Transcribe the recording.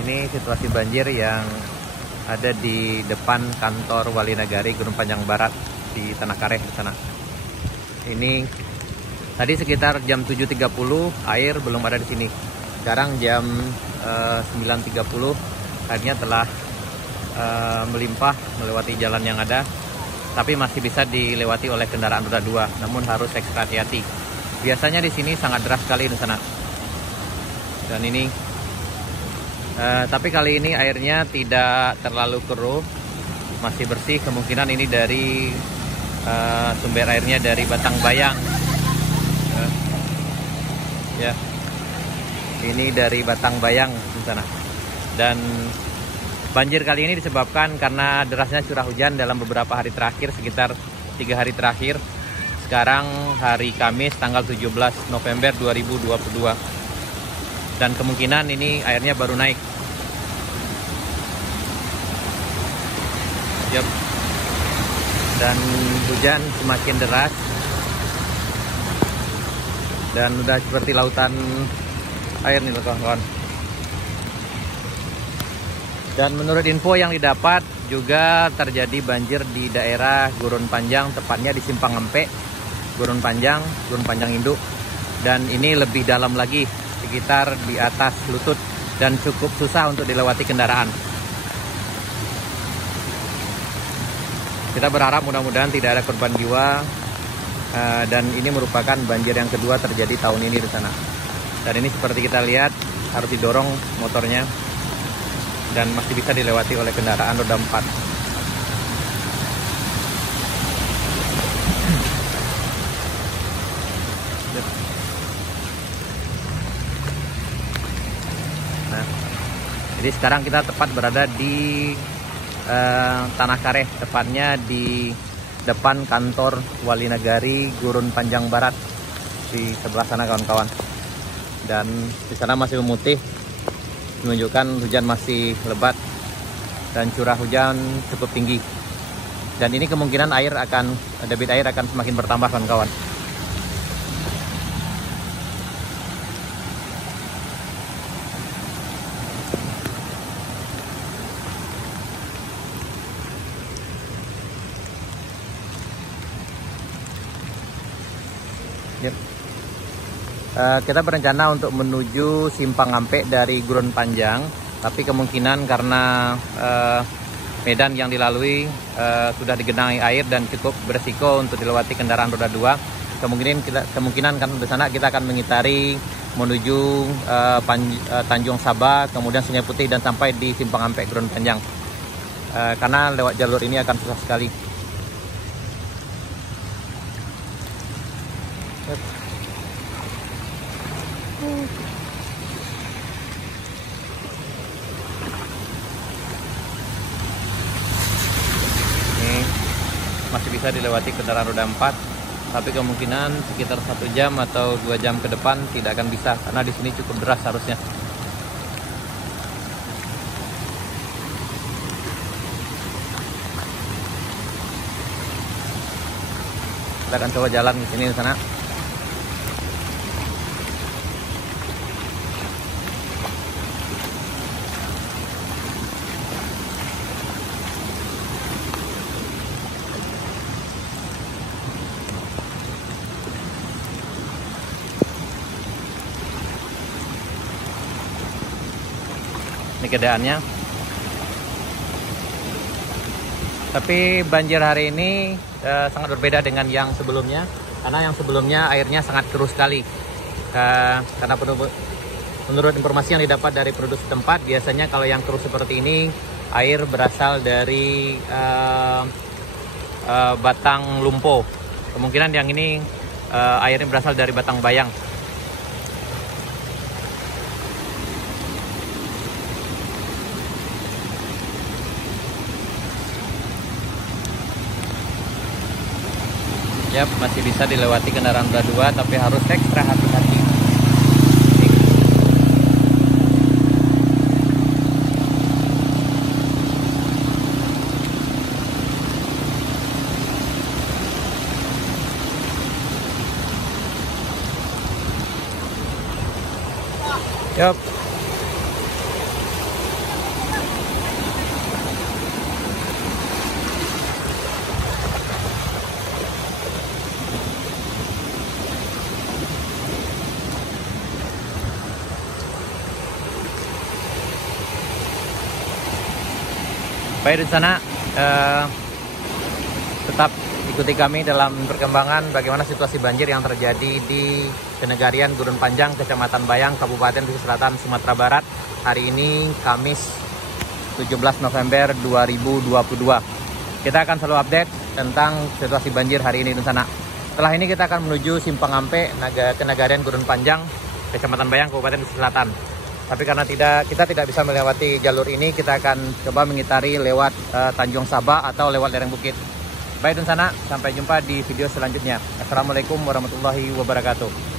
Ini situasi banjir yang ada di depan kantor Wali Nagari Gurun Panjang Barat di Tanah Kareh di sana. Ini tadi sekitar jam 7.30 air belum ada di sini. Sekarang jam 9.30 airnya telah melimpah melewati jalan yang ada, tapi masih bisa dilewati oleh kendaraan roda 2, namun harus ekstra hati-hati. Biasanya di sini sangat deras sekali di sana. Dan ini tapi kali ini airnya tidak terlalu keruh, masih bersih. Kemungkinan ini dari sumber airnya dari Batang Bayang. Ya, ini dari Batang Bayang di sana. Dan banjir kali ini disebabkan karena derasnya curah hujan dalam beberapa hari terakhir, sekitar 3 hari terakhir. Sekarang hari Kamis tanggal 17 November 2022. Dan kemungkinan ini airnya baru naik. Yep. Dan hujan semakin deras. Dan udah seperti lautan air nih kawan-kawan. Dan menurut info yang didapat juga terjadi banjir di daerah Gurun Panjang, tepatnya di Simpang Empe, Gurun Panjang Induk. Dan ini lebih dalam lagi, sekitar di atas lutut, dan cukup susah untuk dilewati kendaraan. Kita berharap mudah-mudahan tidak ada korban jiwa, dan ini merupakan banjir yang kedua terjadi tahun ini di sana. Dan ini seperti kita lihat harus didorong motornya, dan masih bisa dilewati oleh kendaraan roda 4. Nah, jadi sekarang kita tepat berada di Tanah Kareh, tepatnya di depan kantor Wali Nagari Gurun Panjang Barat di sebelah sana kawan-kawan. Dan di sana masih memutih, menunjukkan hujan masih lebat dan curah hujan cukup tinggi. Dan ini kemungkinan debit air akan semakin bertambah kawan-kawan. Yep. Kita berencana untuk menuju Simpang Ampe dari Gurun Panjang, tapi kemungkinan karena medan yang dilalui sudah digenangi air dan cukup beresiko untuk dilewati kendaraan roda 2, kemungkinan kan di sana kita akan mengitari menuju Tanjung Sabah, kemudian Sungai Putih, dan sampai di Simpang Ampe Gurun Panjang. Karena lewat jalur ini akan susah sekali. Ini masih bisa dilewati kendaraan roda 4, tapi kemungkinan sekitar 1 jam atau 2 jam ke depan tidak akan bisa, karena di sini cukup deras harusnya. Kita akan coba jalan di sini di sana. Ini keadaannya. Tapi banjir hari ini sangat berbeda dengan yang sebelumnya, karena yang sebelumnya airnya sangat keruh sekali. Karena menurut informasi yang didapat dari penduduk setempat, biasanya kalau yang keruh seperti ini air berasal dari Batang Lumpo. Kemungkinan yang ini airnya berasal dari Batang Bayang. Yap, masih bisa dilewati kendaraan roda 2, tapi harus ekstra hati-hati. Yup. Baik, di sana tetap ikuti kami dalam perkembangan bagaimana situasi banjir yang terjadi di Kenegarian Gurun Panjang, Kecamatan Bayang, Kabupaten Pesisir Selatan, Sumatera Barat. Hari ini Kamis 17 November 2022. Kita akan selalu update tentang situasi banjir hari ini di sana. Setelah ini kita akan menuju Simpang Ampe, Kenegarian Gurun Panjang, Kecamatan Bayang, Kabupaten Pesisir Selatan. Tapi karena kita tidak bisa melewati jalur ini, kita akan coba mengitari lewat Tanjung Sabah atau lewat lereng bukit. Baik di sana, sampai jumpa di video selanjutnya. Assalamualaikum warahmatullahi wabarakatuh.